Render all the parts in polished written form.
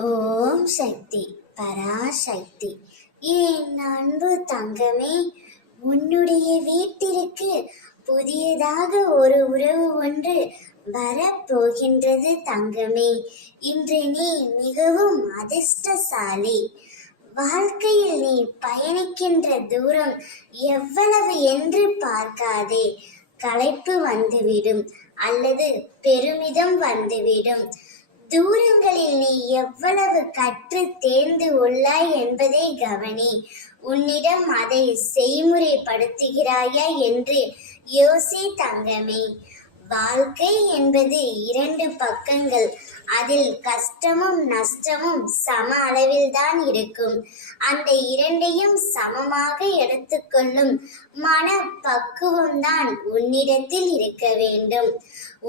ஓம் சக்தி பராசக்தி. என் அன்பு தங்கமே, உன்னுடைய வீட்டிற்கு புதியதாக ஒரு உறவு ஒன்று வரப்போகின்றது தங்கமே. இன்று நீ மிகவும் அதிர்ஷ்டசாலி. வாழ்க்கையில் நீ பயணிக்கின்ற தூரம் எவ்வளவு என்று பார்க்காதே. களைப்பு வந்துவிடும் அல்லது பெருமிதம் வந்துவிடும். தூரங்களில் நீ எவ்வளவு கற்று தேர்ந்து உள்ளாய் என்பதை கவனி. உன்னிடம் அதை செய்முறைப்படுத்துகிறாயா என்று யோசி தங்கமே. வாழ்க்கை என்பது இரண்டு பக்கங்கள். அதில் கஷ்டமும் நஷ்டமும் சம அளவில்தான் இருக்கும். அந்த இரண்டையும் சமமாக எடுத்துக்கொள்ளும் மன பக்குவம்தான் உன்னிடத்தில் இருக்க வேண்டும்.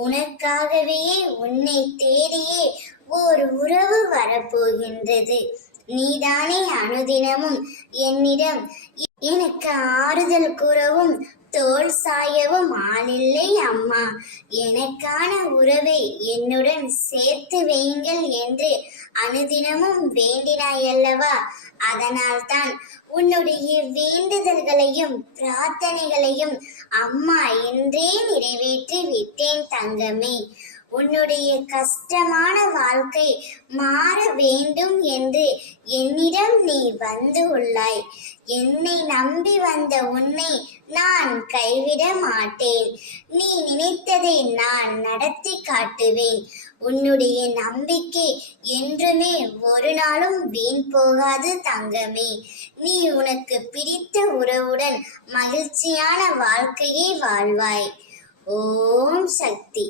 உனக்காகவே உன்னை தேடியே ஓர் உறவு வரப்போகின்றது. நீதானே அனுதினமும் என்னிடம் எனக்கு ஆறுதல் கூறவும் தோல் சாயவும் ஆளில்லை அம்மா, எனக்கான உறவை என்னுடன் சேர்த்து வையுங்கள் என்று அனுதினமும் வேண்டினாயல்லவா? அதனால்தான் உன்னுடைய வேண்டுதல்களையும் பிரார்த்தனைகளையும் அம்மா இன்றே நிறைவேற்றி விட்டேன் தங்கமே. உன்னுடைய கஷ்டமான வாழ்க்கை மாற வேண்டும் என்று என்னிடம் நீ வந்து உள்ளாய். என்னை நம்பி வந்த உன்னை நான் கைவிட மாட்டேன். நீ நினைத்ததை நான் நடத்தி காட்டுவேன். உன்னுடைய நம்பிக்கை என்றுமே ஒரு நாளும் வீண் போகாது தங்கமே. நீ உனக்கு பிடித்த உறவுடன் மகிழ்ச்சியான வாழ்க்கையை வாழ்வாய். ஓம் சக்தி.